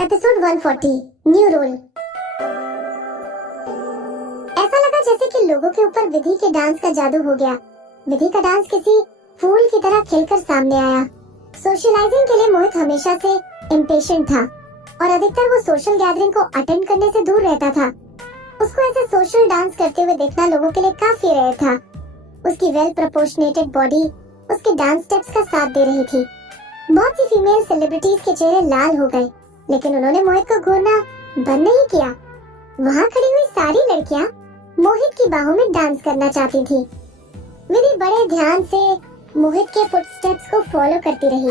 Episode 140 new role. ऐसा लगा जैसे कि लोगों के ऊपर विधि के डांस का जादू हो गया। विधि का डांस किसी फूल की तरह खिलकर सामने आया। सोशलाइजिंग के लिए मोहित हमेशा से इम्पेशेंट था और अधिकतर वो सोशल गैदरिंग को अटेंड करने से दूर रहता था। उसको ऐसे सोशल डांस करते हुए देखना लोगों के लिए काफी रेयर था। उसकी वेल प्रोपोर्शनेटेड बॉडी उसके डांस स्टेप्स का साथ दे रही थी। बहुत सी फीमेल सेलिब्रिटीज के चेहरे लाल हो गए, लेकिन उन्होंने मोहित को घूरना बंद नहीं किया। वहाँ खड़ी हुई सारी लड़कियाँ मोहित की बाहों में डांस करना चाहती थी। विधि बड़े ध्यान से मोहित के फुटस्टेप्स को फॉलो करती रही।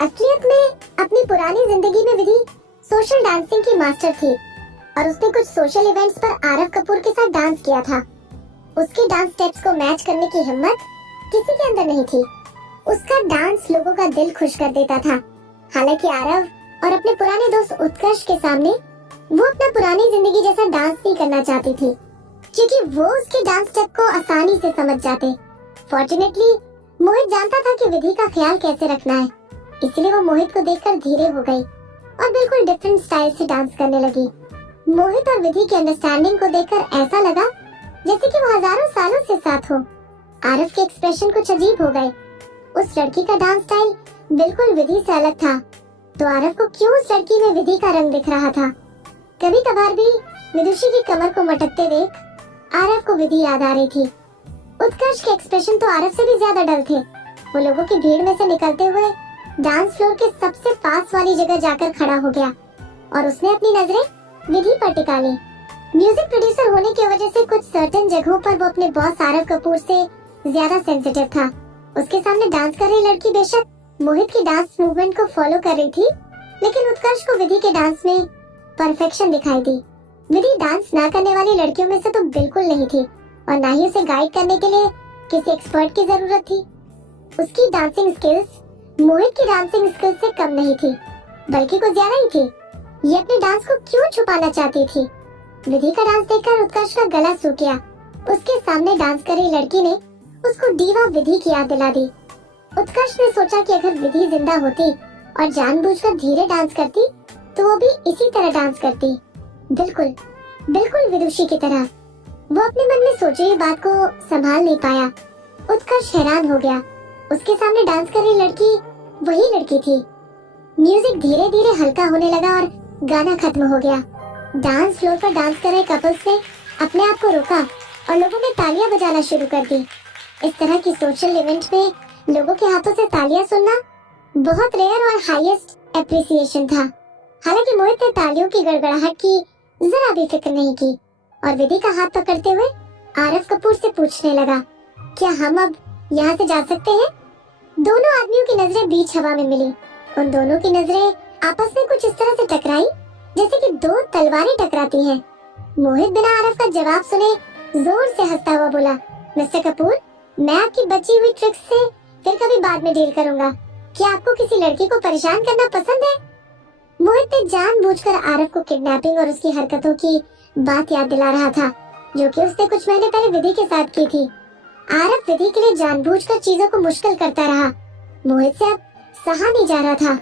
असलियत में अपनी पुरानी जिंदगी में विधि सोशल डांसिंग की मास्टर थी और उसने कुछ सोशल इवेंट्स पर आरव कपूर के साथ डांस किया था। उसके डांस स्टेप्स को मैच करने की हिम्मत किसी के अंदर नहीं थी। उसका डांस लोगों का दिल खुश कर देता था। हालांकि आरव और अपने पुराने दोस्त उत्कर्ष के सामने वो अपना पुरानी जिंदगी जैसा डांस नहीं करना चाहती थी, क्योंकि वो उसके डांस स्टेप को आसानी से समझ जाते। फॉर्चुनेटली मोहित जानता था कि विधि का ख्याल कैसे रखना है, इसलिए वो मोहित को देखकर धीरे हो गई और बिल्कुल डिफरेंट स्टाइल से डांस करने लगी। मोहित और विधि की अंडरस्टैंडिंग को देखकर ऐसा लगा जैसे कि वो हजारों सालों से साथ हो। आरव के एक्सप्रेशन कुछ अजीब हो गए। उस लड़की का डांस स्टाइल बिल्कुल विधि से अलग था, तो आरव को क्यों उस लड़की में विधि का रंग दिख रहा था। कभी कभार भी विदुषी की कमर को मटकते देख आरव को विधि याद आ रही थी। उत्कर्ष के एक्सप्रेशन तो आरव से भी ज्यादा डर थे। वो लोगों की भीड़ में से निकलते हुए डांस फ्लोर के सबसे पास वाली जगह जाकर खड़ा हो गया और उसने अपनी नजरें विधि पर टिका ली। म्यूजिक प्रोड्यूसर होने की वजह से कुछ सर्टेन जगहों पर वो अपने बॉस आरव कपूर से ज्यादा सेंसिटिव था। उसके सामने डांस कर रही लड़की बेशक मोहित की डांस मूवमेंट को फॉलो कर रही थी, लेकिन उत्कर्ष को विधि के डांस में परफेक्शन दिखाई दी। विधि डांस ना करने वाली लड़कियों में से तो बिल्कुल नहीं थी और ना ही उसे गाइड करने के लिए किसी एक्सपर्ट की जरूरत थी। उसकी डांसिंग स्किल्स मोहित की डांसिंग स्किल्स से कम नहीं थी, बल्कि कुछ ज्यादा ही थी। ये अपने डांस को क्यों छुपाना चाहती थी। विधि का डांस देखकर उत्कर्ष का गला सूख गया। उसके सामने डांस कर रही लड़की ने उसको डीवा विधि की याद दिला दी। उत्कर्ष ने सोचा कि अगर विधि जिंदा होती और जानबूझकर धीरे डांस करती तो वो भी इसी तरह डांस करती, बिल्कुल बिल्कुल विदुषी की तरह। वो अपने मन में सोची हुई बात को संभाल नहीं पाया। उत्कर्ष हैरान हो गया। उसके सामने डांस कर रही लड़की वही लड़की थी। म्यूजिक धीरे धीरे हल्का होने लगा और गाना खत्म हो गया। डांस फ्लोर पर डांस कर रहे कपल्स ने अपने आप को रोका और लोगों ने तालियां बजाना शुरू कर दी। इस तरह की सोशल इवेंट में लोगों के हाथों से तालियां सुनना बहुत रेयर और हाईएस्ट एप्रिसिएशन था। हालांकि मोहित ने तालियों की गड़गड़ाहट की जरा भी फिक्र नहीं की और विधि का हाथ पकड़ते हुए आरव कपूर से पूछने लगा, क्या हम अब यहाँ से जा सकते हैं? दोनों आदमियों की नजरें बीच हवा में मिली। उन दोनों की नजरें आपस में कुछ इस तरह से टकराई जैसे कि दो तलवारें टकराती हैं। मोहित बिना आरव का जवाब सुने जोर से हंसता हुआ बोला, मिस्टर कपूर, मैं आपकी बची हुई ट्रिक्स से फिर कभी बाद में डील करूंगा। क्या आपको किसी लड़की को परेशान करना पसंद है? मोहित ने जानबूझकर आरव को किडनैपिंग और उसकी हरकतों की बात याद दिला रहा था, जो कि उसने कुछ महीने पहले विधि के साथ की थी। आरव विधि के लिए जानबूझकर चीजों को मुश्किल करता रहा। मोहित से अब सहा नहीं जा रहा था।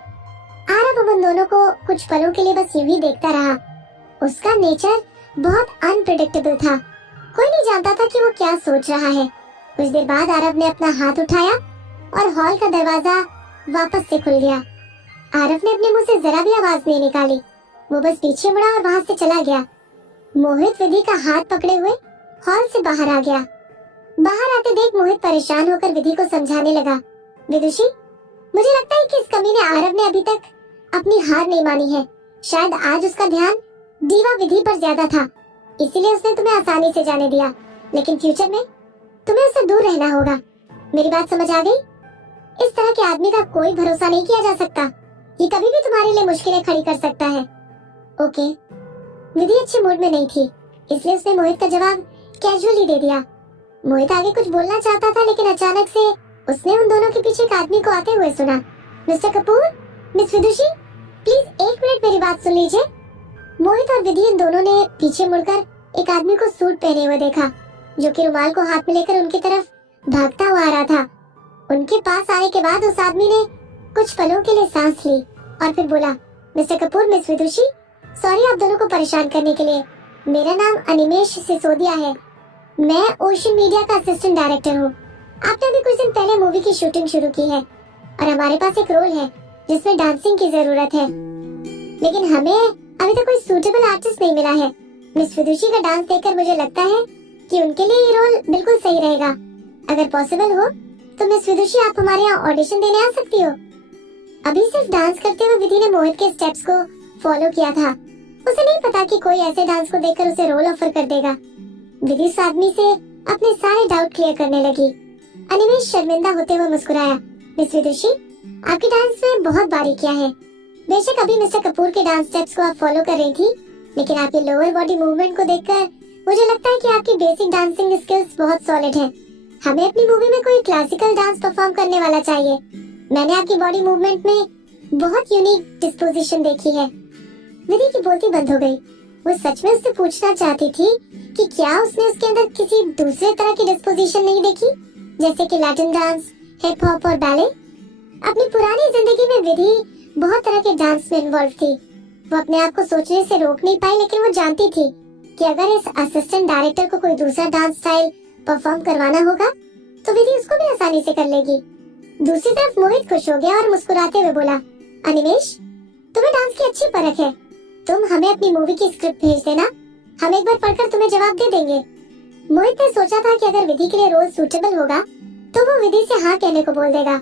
आरव अब उन दोनों को कुछ पलों के लिए बस यूं ही देखता रहा। उसका नेचर बहुत अनप्रेडिक्टेबल था। कोई नहीं जानता था कि वो क्या सोच रहा है। कुछ देर बाद आरव ने अपना हाथ उठाया और हॉल का दरवाजा वापस से खुल गया। आरव ने अपने मुंह से जरा भी आवाज नहीं निकाली। वो बस पीछे मुड़ा और वहाँ से चला गया। मोहित विधि का हाथ पकड़े हुए हॉल से बाहर आ गया। बाहर आते देख मोहित परेशान होकर विधि को समझाने लगा, विदुषी, मुझे लगता है कि इस कमीने आरव ने अभी तक अपनी हार नहीं मानी है। शायद आज उसका ध्यान दीवा विधि पर ज्यादा था, इसीलिए उसने तुम्हें आसानी से जाने दिया, लेकिन फ्यूचर में तुम्हें उससे दूर रहना होगा। मेरी बात समझ आ गई? इस तरह के आदमी का कोई भरोसा नहीं किया जा सकता। ये कभी भी तुम्हारे लिए मुश्किलें खड़ी कर सकता है। ओके। विधि अच्छे मूड में नहीं थी, इसलिए उसने मोहित का जवाब कैजुअली दे दिया। मोहित आगे कुछ बोलना चाहता था, लेकिन अचानक से उसने उन दोनों के पीछे एक आदमी को आते हुए सुना। Mister Kapoor, miss Vidushi, please एक मिनट मेरी बात सुन लीजिए। मोहित और विधि इन दोनों ने पीछे मुड़कर एक आदमी को सूट पहने हुए देखा, जो कि रुमाल को हाथ में लेकर उनकी तरफ भागता हुआ आ रहा था। उनके पास आने के बाद उस आदमी ने कुछ पलों के लिए सांस ली और फिर बोला, मिस्टर कपूर, मिस विदुषी, सॉरी आप दोनों को परेशान करने के लिए। मेरा नाम अनिमेश सिसोदिया है। मैं ओशन मीडिया का असिस्टेंट डायरेक्टर हूँ। आपने अभी कुछ दिन पहले मूवी की शूटिंग शुरू की है और हमारे पास एक रोल है जिसमें डांसिंग की जरूरत है, लेकिन हमें अभी तक कोई सूटेबल आर्टिस्ट नहीं मिला है। मिस विदुषी का डांस देखकर मुझे लगता है कि उनके लिए ये रोल बिल्कुल सही रहेगा। अगर पॉसिबल हो तो मिस विदुषी आप हमारे यहाँ ऑडिशन देने आ सकती हो। अभी सिर्फ डांस करते हुए विधि ने मोहित के स्टेप्स को फॉलो किया था। उसे नहीं पता कि कोई ऐसे डांस को देखकर उसे रोल ऑफर कर देगा। विधि उस आदमी से अपने सारे डाउट क्लियर करने लगी। अनिमेश शर्मिंदा होते हुए मुस्कुराया। मिस विदुषी, आपकी डांस में बहुत बारीकियां हैं। बेशक अभी मिस्टर कपूर के डांस स्टेप्स को आप फॉलो कर रही थी, लेकिन आपके लोअर बॉडी मूवमेंट को देखकर मुझे लगता है कि आपकी बेसिक डांसिंग स्किल्स बहुत सॉलिड है। हमें अपनी मूवी में कोई क्लासिकल डांस परफॉर्म करने वाला चाहिए। मैंने आपकी बॉडी मूवमेंट में बहुत यूनिक डिस्पोजिशन देखी है। विधि की बोलती बंद हो गई। वो सच में उससे पूछना चाहती थी कि क्या उसने उसके अंदर किसी दूसरे तरह की डिस्पोजिशन नहीं देखी, जैसे कि लैटिन डांस, हिप हॉप और बैले। अपनी पुरानी जिंदगी में विधि बहुत तरह के डांस में इन्वॉल्व थी। वो अपने आप को सोचने से रोक नहीं पाई, लेकिन वो जानती थी कि अगर इस असिस्टेंट डायरेक्टर को कोई दूसरा डांस स्टाइल परफॉर्म करवाना होगा तो विधि उसको भी आसानी से कर लेगी। दूसरी तरफ मोहित खुश हो गया और मुस्कुराते हुए बोला, अनिमेश, तुम्हें डांस की अच्छी परख है। तुम हमें अपनी मूवी की स्क्रिप्ट भेज देना, हम एक बार पढ़कर तुम्हें जवाब दे देंगे। मोहित ने सोचा था कि अगर विधि के लिए रोल सूटेबल होगा तो वो विधि से हाँ कहने को बोल देगा,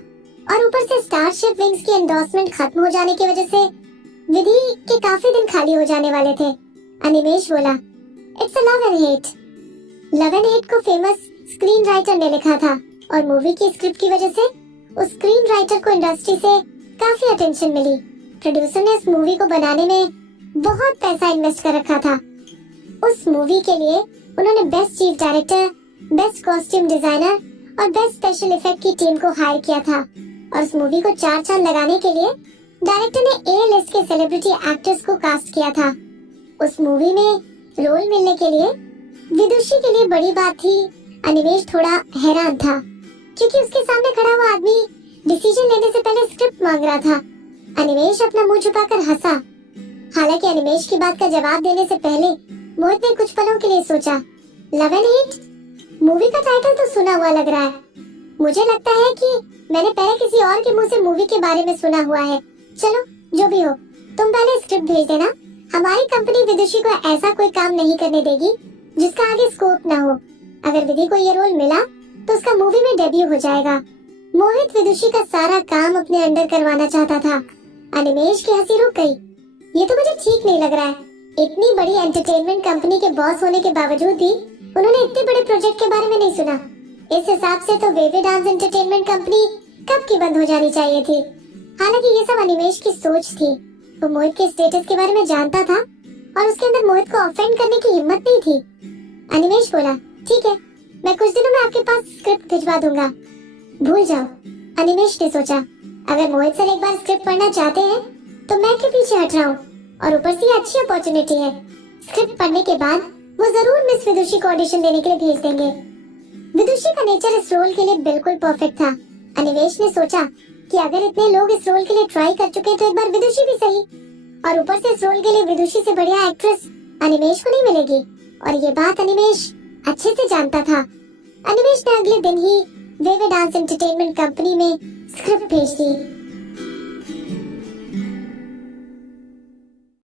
और ऊपर से स्टारशिप विंग्स की एंडोर्समेंट खत्म हो जाने की वजह से विधि के काफी दिन खाली हो जाने वाले थे। अनिमेश बोला, it's a love and hate. Love and hate को फेमस स्क्रीन राइटर ने लिखा था और मूवी की स्क्रिप्ट की वजह से उस स्क्रीन राइटर को इंडस्ट्री से काफी अटेंशन मिली। प्रोड्यूसर ने इस मूवी को बनाने में बहुत पैसा इन्वेस्ट कर रखा था। उस मूवी के लिए उन्होंने best chief director, best costume designer और बेस्ट स्पेशल इफेक्ट की टीम को हायर किया था, और उस मूवी को 4 चांद लगाने के लिए डायरेक्टर ने ए लिस्ट के सेलिब्रिटी एक्टर्स को कास्ट किया था। उस मूवी में रोल मिलने के लिए विदुषी के लिए बड़ी बात थी। अनिमेश थोड़ा हैरान था क्योंकि उसके सामने खड़ा हुआ आदमी डिसीजन लेने से पहले स्क्रिप्ट मांग रहा था। अनिमेश अपना मुंह छुपाकर हंसा। हालांकि अनिमेश की बात का जवाब देने से पहले मोहित ने कुछ पलों के लिए सोचा। लव एंड हेट मूवी का टाइटल तो सुना हुआ लग रहा है। मुझे लगता है कि मैंने पहले किसी और के मुंह से मूवी के बारे में सुना हुआ है। चलो जो भी हो, तुम पहले स्क्रिप्ट भेज देना। हमारी कंपनी विदुषी को ऐसा कोई काम नहीं करने देगी जिसका आगे स्कोप ना हो। अगर विधि को ये रोल मिला तो उसका मूवी में डेब्यू हो जाएगा। मोहित विदुषी का सारा काम अपने अंडर करवाना चाहता था। अनिमेश की हंसी रुक गई। ये तो मुझे ठीक नहीं लग रहा है। इतनी बड़ी एंटरटेनमेंट कंपनी के बॉस होने के बावजूद भी उन्होंने इतने बड़े प्रोजेक्ट के बारे में नहीं सुना। इस हिसाब से तो वेवे डांस एंटरटेनमेंट कंपनी कब की बंद हो जानी चाहिए थी। हालांकि ये सब अनिमेश की सोच थी। वो मोहित के स्टेटस के बारे में जानता था और उसके अंदर मोहित को ऑफेंड करने की हिम्मत नहीं थी। अनिमेश बोला, ठीक है, मैं कुछ दिनों में आपके पास स्क्रिप्ट भिजवा दूंगा, भूल जाओ। अनिमेश ने सोचा, अगर मोहित सर एक बार स्क्रिप्ट पढ़ना चाहते हैं तो मैं क्यों पीछे हट रहा हूँ, और ऊपर से ये अच्छी अपॉर्चुनिटी है। स्क्रिप्ट पढ़ने के बाद वो जरूर मिस विदुषी को ऑडिशन देने के लिए भेज देंगे। विदुषी का नेचर इस रोल के लिए बिल्कुल परफेक्ट था। अनिमेश ने सोचा कि अगर इतने लोग इस रोल के लिए ट्राई कर चुके तो एक बार विदुषी भी सही, और ऊपर से इस रोल के लिए विदुषी से बढ़िया एक्ट्रेस अनिमेश को नहीं मिलेगी, और ये बात अनिमेश अच्छे से जानता था। अनिमेश ने अगले दिन ही वेवे डांस एंटरटेनमेंट कंपनी में स्क्रिप्ट भेज दी।